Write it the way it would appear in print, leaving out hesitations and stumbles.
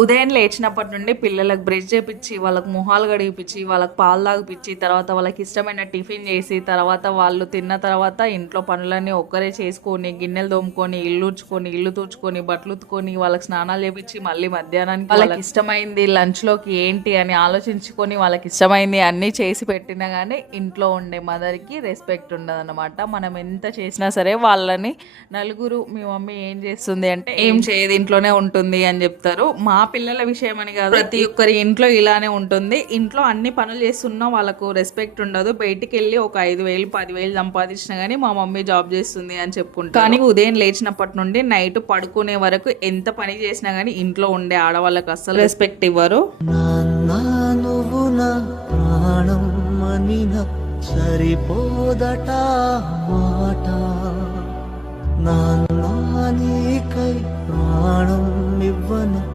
ఉదయం లేచినప్పటి నుండి పిల్లలకు బ్రష్ చేపించి వాళ్ళకి మొహాలు కడిగిపించి వాళ్ళకి పాలు తాగిపించి తర్వాత వాళ్ళకి ఇష్టమైన టిఫిన్ చేసి తర్వాత వాళ్ళు తిన్న తర్వాత ఇంట్లో పనులన్నీ ఒక్కరే చేసుకొని గిన్నెలు తోముకొని ఇల్లు ఊడ్చుకొని ఇల్లు తుడుచుకొని బట్టలు ఉతుకొని వాళ్ళకి స్నానాలు చేపించి మళ్ళీ మధ్యాహ్నానికి వాళ్ళకి ఇష్టమైంది లంచ్లోకి ఏంటి అని ఆలోచించుకొని వాళ్ళకి ఇష్టమైంది అన్నీ చేసి పెట్టినా కానీ ఇంట్లో ఉండే మదర్కి రెస్పెక్ట్ ఉండదన్నమాట. మనం ఎంత చేసినా సరే వాళ్ళని నలుగురు మీ మమ్మీ ఏం చేస్తుంది అంటే ఏం చేయదు ఇంట్లోనే ఉంటుంది అని చెప్తారు. మా పిల్లల విషయం అని కాదు, ప్రతి ఒక్కరి ఇంట్లో ఇలానే ఉంటుంది. ఇంట్లో అన్ని పనులు చేస్తున్నా వాళ్ళకు రెస్పెక్ట్ ఉండదు. బయటికి వెళ్ళి ఒక 5,000 10,000 సంపాదించినా కానీ మా మమ్మీ జాబ్ చేస్తుంది అని చెప్పుకుంటారు. కానీ ఉదయం లేచినప్పటి నుండి నైట్ పడుకునే వరకు ఎంత పని చేసినా కానీ ఇంట్లో ఉండే ఆడవాళ్ళకి అస్సలు రెస్పెక్ట్ ఇవ్వరు. సరిపోదట మాట నాన్నకై ప్రాణం ఇవ్వను.